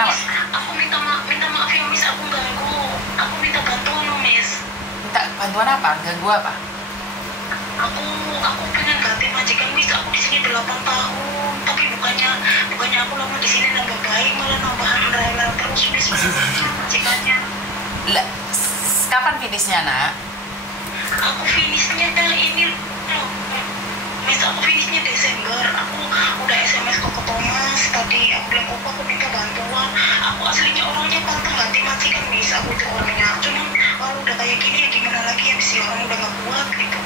Kenapa? Miss, aku minta maaf ya Miss, aku ganggu. Aku minta bantuan loh Miss. Minta bantuan apa? Ganggu apa? Aku pengen ganti majikan Miss. Aku di sini 8 tahun, tapi bukannya aku lama di sini nambah baik, malah nambahan rewel terus Miss. Majikannya. Lah, kapan finishnya nak? Aku finishnya ini loh. Miss, aku finishnya Desember. Aku udah SMS ke Koko Thomas tadi. Aku bilang Koko, aku minta bantuan. Aku aslinya orangnya pantang ganti majikan Miss. Aku itu orangnya. Cuman kalau udah kayak gini ya gimana lagi ya Miss, orang udah gak kuat gitu.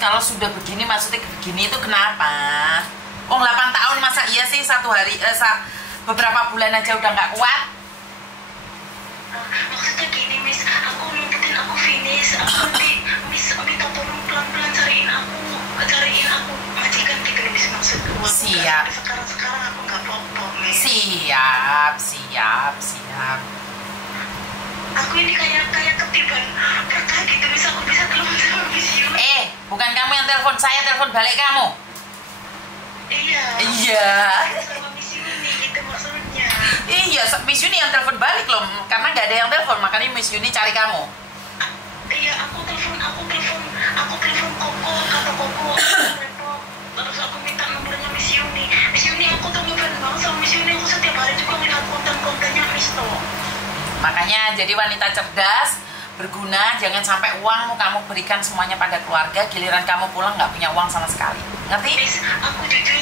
Kalau sudah begini, maksudnya begini itu kenapa? 8 tahun masa iya sih beberapa bulan aja udah nggak kuat? Maksudnya gini Miss, aku numputin aku finish. Aku nanti Miss minta tolong pelan-pelan cariin aku majikan gitu loh Miss, maksudku. Siap. Sekarang aku nggak apa-apa Miss. Siap. Aku ini kayak ketiban berkah gitu Miss. Aku bisa telepon sama Miss Yun. Bukan kamu yang telepon, saya telepon balik kamu. Iya. Sama Miss Yun nih gitu maksudnya. Iya, Miss Yuni yang telepon balik loh, karena nggak ada yang telepon, makanya Miss Yuni cari kamu. Iya, aku telepon Koko, kata Koko repot. Terus aku minta nomornya Miss Yuni. Miss Yuni, aku tuh ngefans banget sama Miss Yuni. Aku setiap hari juga ngeliat konten-kontennya Miss tuh. Makanya jadi wanita cerdas, berguna, jangan sampai uangmu kamu berikan semuanya pada keluarga, giliran kamu pulang nggak punya uang sama sekali. Ngerti? Miss, aku jujur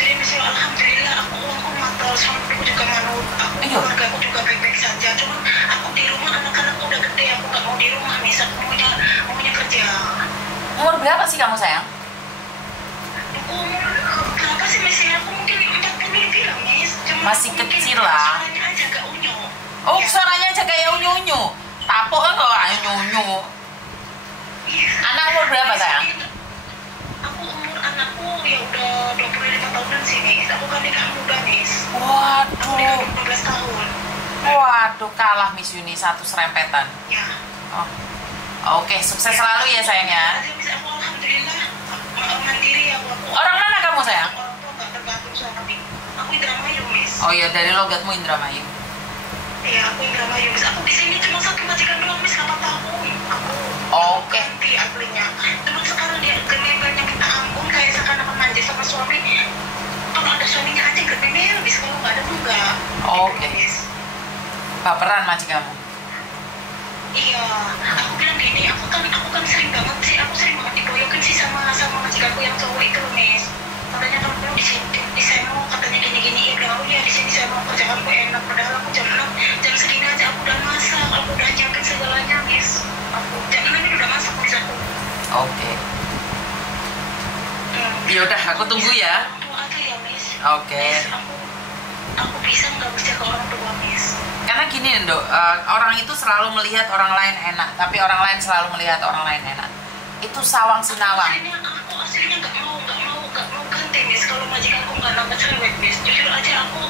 ya Miss, ya alhamdulillah aku uangku mantul, suamiku juga manut, keluarga aku juga baik-baik saja. Cuman aku di rumah, anak-anakku udah gede, aku nggak mau di rumah Miss, aku maunya kerja. Umur berapa sih kamu sayang? Umur berapa sih Miss? Aku mungkin 40 lebih lah Miss. Cuman Masih kecil lah. Suaranya aja agak unyu. Oh, Ya. suaranya aja kayak unyu-unyu. Tapok kan kok unyu-unyu. Anak umur berapa sayang? Anakku ya udah 25 tahunan sih Miss. Aku kan nikah muda Miss. Aku nikah Waduh. 15 tahun. Waduh, kalah Miss Yuni satu serempetan. Ya. Oh. Oke, sukses selalu ya sayang ya. Miss, aku alhamdulillah mandiri ya aku. Orang mana kamu sayang? Orang tua nggak tergantung sama aku Indramayu Miss. Oh iya, dari logatmu Indramayu. Iya, aku Indramayu Miss. Aku di sini cuma satu majikan doang Miss, 8 tahun. Aku Oke. ganti aslinya. Cuman sekarang dia gemel-gemelnya minta ampun kayak sekarang apa manja sama suami. Kalau ada suaminya aja gemel Miss, kalau nggak ada tuh enggak. Oke. Gitu, Miss. Baperan majikanmu. Iya, aku bilang gini, aku kan sering banget sih, aku sering banget diboyokin sih sama majikanku yang cowok itu loh Miss. Katanya kalau perlu di seno, katanya gini-gini, ya bilang aku ya di sini saya mau kerjaanku enak, padahal aku jam 6, jam segini aja aku udah masak, aku udah nyiapin segalanya Miss. Aku jam 6 ini udah masak Miss aku. Oke. Ya udah, aku tunggu ya. Orang tua aja ya Miss. Oke. Miss, aku bisa nggak bisa ke orang tua Miss. Karena gini Dok, orang itu selalu melihat orang lain enak, tapi orang lain selalu melihat orang lain enak. Itu sawang sinawang. Aku aslinya nggak mau ganti Miss. Kalau majikanku nggak nambah cerewet Miss, jujur aja aku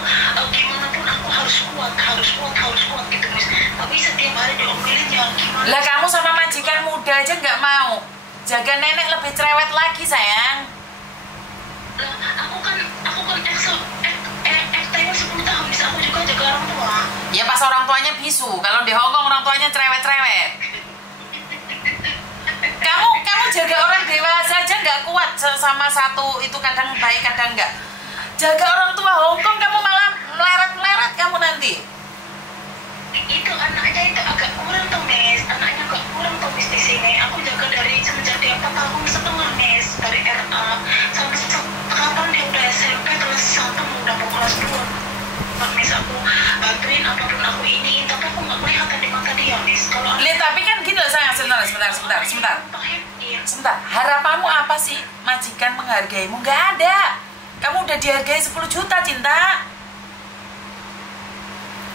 gimana pun aku harus kuat gitu Miss. Tapi setiap hari diomelin ya gimana? Lah kamu sama majikan muda aja nggak mau. Jaga nenek lebih cerewet lagi sayang. Lah aku kan FT-nya 10 tahun Miss, aku juga jaga orang tua. Ya pas orang tuanya bisu. Kalau di Hongkong orang tuanya cerewet-cerewet. Kamu jaga orang dewasa aja nggak kuat sama satu itu, kadang baik kadang nggak. Jaga orang tua Hongkong kamu malah meleret-meleret kamu nanti. Itu anaknya itu agak kurang tuh Miss, anaknya agak kurang tuh Miss di sini. Aku jaga dari semenjak dia 4 tahun setengah Miss, dari RA sampai kapan dia udah SMP kelas 1 udah mau kelas 2. Miss, aku bantuin apapun aku ini, tapi aku nggak kelihatan di mata dia Miss. Kalau Lihat tapi kan gini loh sayang, sebentar. Harapanmu apa sih majikan menghargaimu? Nggak ada. Kamu udah dihargai 10 juta cinta.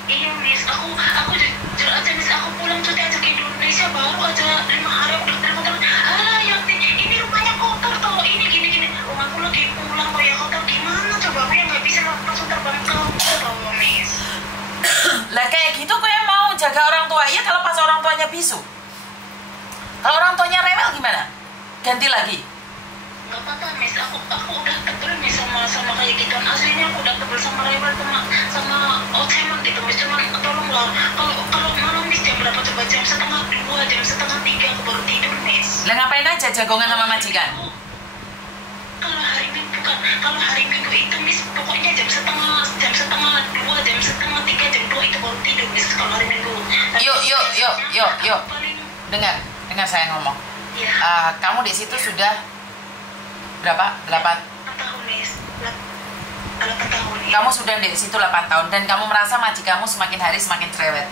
Iya Miss, aku jujur aja Miss, aku pulang cuti aja ke Indonesia baru aja 5 hari udah terima terus. Alah yang ini rumahnya kotor toh, ini gini. Rumahku lagi pulang kok ya kotor, gimana coba aku yang nggak bisa langsung terbang ke toh Miss. Lah kayak gitu kok yang mau jaga orang tua ya kalau pas orang tuanya bisu. Kalau orang tuanya rewel gimana? Ganti lagi. Nggak apa-apa Miss, aku udah tebel Miss sama kayak gituan. Aslinya aku udah tebel sama rewel sama lah. Kalau malam Miss jam berapa coba? Jam setengah 2, jam setengah 3 aku baru tidur Miss. Lah ngapain aja jagongan sama majikan? Kalau hari Minggu itu Miss pokoknya jam setengah 2, jam setengah 3, jam 2 itu baru tidur Miss kalau hari Minggu. Yuk. Dengar saya ngomong. Ya. Kamu di situ sudah berapa? 8 tahun Miss. 8 tahun. Ya. Kamu sudah di situ 8 tahun dan kamu merasa majikanmu semakin hari semakin cerewet.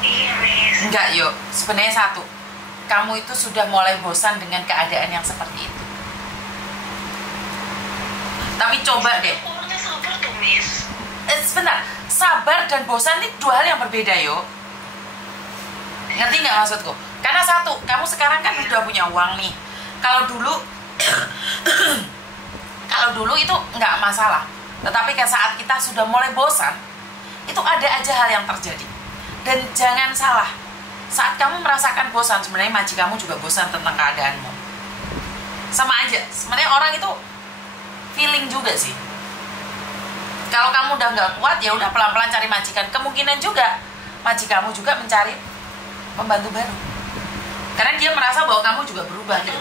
Iya Miss. Enggak, yuk. Sebenarnya satu. Kamu itu sudah mulai bosan dengan keadaan yang seperti itu. Tapi coba deh. Orangnya sabar tuh Miss. Sebentar, sabar dan bosan ini dua hal yang berbeda yuk. Ngerti nggak maksudku? Karena satu, kamu sekarang kan udah punya uang nih. Kalau dulu itu nggak masalah. Tetapi ke saat kita sudah mulai bosan, itu ada aja hal yang terjadi. Dan jangan salah, saat kamu merasakan bosan, sebenarnya majikanmu juga bosan tentang keadaanmu. Sama aja, sebenarnya orang itu feeling juga sih. Kalau kamu udah nggak kuat, ya udah pelan-pelan cari majikan. Kemungkinan juga majikanmu juga mencari pembantu baru. Karena dia merasa bahwa kamu juga berubah gitu.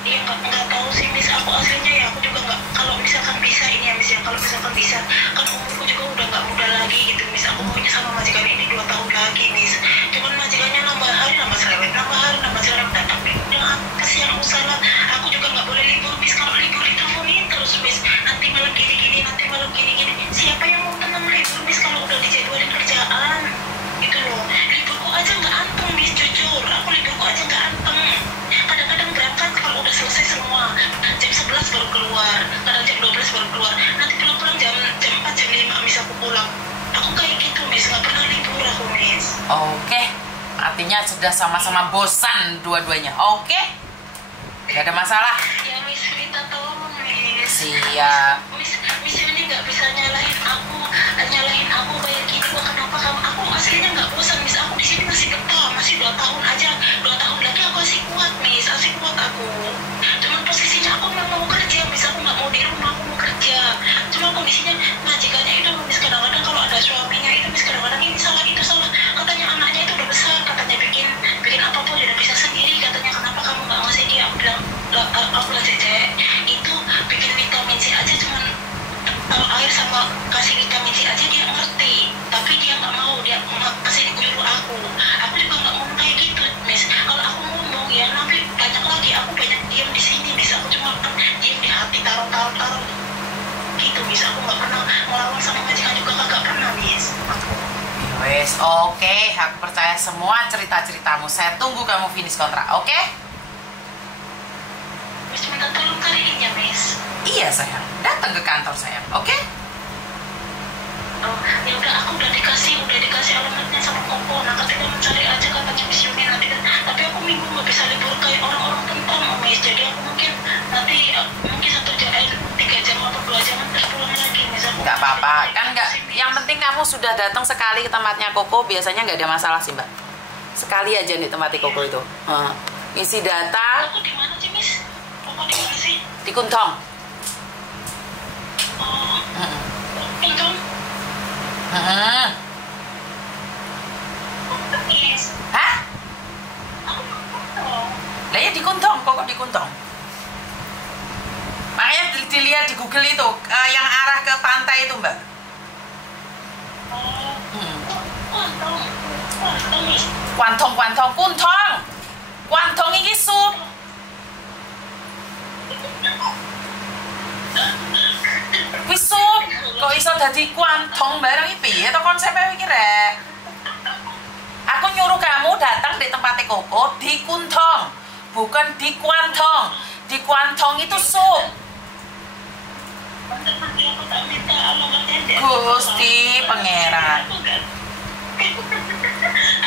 Iya nggak tahu sih Miss, aku aslinya ya aku juga nggak, kalau misalkan bisa ini ya Miss ya, kalau misalkan bisa kan umurku juga udah nggak muda lagi gitu Miss, aku maunya sama majikan ini 2 tahun lagi Miss, cuman majikannya nambah hari nambah cerewet datang bilang apa sih yang aku salah, aku juga nggak boleh libur Miss, kalau libur diteleponin terus Miss, nanti malam gini siapa yang mau tenang libur Miss kalau udah dijadwalin kerjaan gitu loh. Liburku aja nggak anteng Miss, jujur aku liburku aja nggak anteng. Kadang-kadang berangkat kalau udah selesai semua jam 11 baru keluar, kadang jam 12 baru keluar, nanti pulang jam 4 jam 5 Miss aku pulang. Aku kayak gitu Miss, nggak pernah libur aku Miss. Oke, artinya sudah sama-sama bosan dua-duanya. Oke, gak ada masalah. Ya Miss, minta tolong Miss. Siap. Miss ini nggak bisa nyalahin aku kayak gini kok, kenapa kamu, aku aslinya nggak bosan Miss, aku di sini masih betah, masih 2 tahun aja, 2 tahun lagi aku masih kuat Miss, masih kuat aku. Cuman posisinya aku memang mau kerja Miss, aku nggak mau di rumah, aku mau kerja. Cuma kondisinya majikannya itu Miss, kadang-kadang kalau ada suaminya itu Miss, kadang-kadang ini salah itu salah, katanya anaknya itu udah besar, katanya bikin apapun udah bisa sendiri, katanya kenapa kamu nggak ngasih dia. Aku bilang Cece, itu bikin vitamin C aja cuman air sama kasih vitamin C aja dia ngerti, tapi dia nggak mau, dia kasih nyuruh aku juga nggak mau kayak gitu Miss. Kalau aku ngomong ya nanti banyak lagi, aku banyak diam di sini Miss, aku cuma diam di hati, taruh gitu Miss, aku nggak pernah ngelawan sama majikan juga, kagak pernah Miss. Wes, oke, aku percaya semua cerita-ceritamu. Saya tunggu kamu finish kontrak, oke? Miss minta tolong cariin ya Miss. Iya sayang, datang ke kantor sayang, oke? Oh, ya udah, aku udah dikasih alamatnya sama Koko. Nah katanya mencari aja katanya Miss Yuni nanti kan. Tapi aku minggu nggak bisa libur kayak orang-orang tentang Miss. Jadi aku mungkin nanti mungkin 3 jam atau 2 jam terus pulang lagi Miss. Nggak apa-apa, kan nggak. Yang penting kamu sudah datang sekali ke tempatnya Koko, biasanya nggak ada masalah sih Mbak. Sekali aja nih tempatnya Koko itu. Isi data. Koko di mana sih Miss? Koko di mana sih? Di Kuntong. Oh, Kuntong. Yes. Hah? Aku mau. Lah ya di Kuntong, Koko di Kuntong. Makanya dilihat di Google itu yang arah ke pantai itu Mbak. Kuntong iki sup. Wis sup, kok iso dadi kuantong bareng iki piye to konsepnya iki rek? Aku nyuruh kamu datang di tempatnya Koko di Kuntong, bukan di Kuantong. Di Kuantong itu sup. Gusti Pangeran.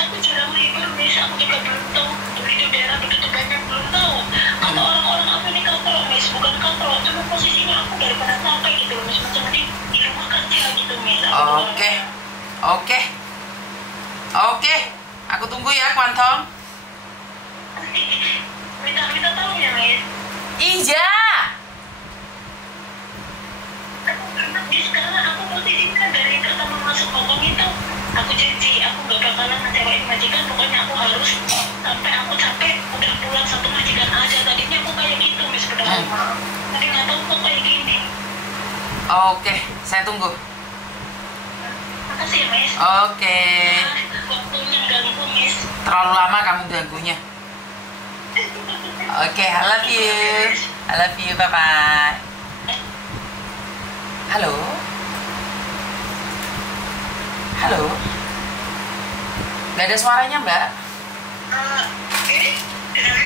Aku jarang libur Miss, aku juga belum tahu begitu daerah begitu banyak, belum tahu. Kata orang-orang aku ini katro Miss, bukan katro, cuma posisinya aku daripada capek gitu Miss, macam di rumah kerja gitu Miss. Oke, aku tunggu ya Kuantong. Minta tolong ya Miss. Iya. Miss, karena aku posisinya dari pertama masuk kokong itu aku janji aku gak bakalan ngecewain majikan, pokoknya aku harus sampai aku capek udah pulang satu majikan aja. Tadinya aku kayak gitu Miss, udah lama, tapi nggak tahu kok kayak gini. Oke, saya tunggu. Makasih ya Miss. Oke. Waktunya ganggu Miss. Terlalu lama kamu ganggunya. Oke, I love you. I love you, bye-bye. Halo? Halo? Gak ada suaranya, Mbak? Ini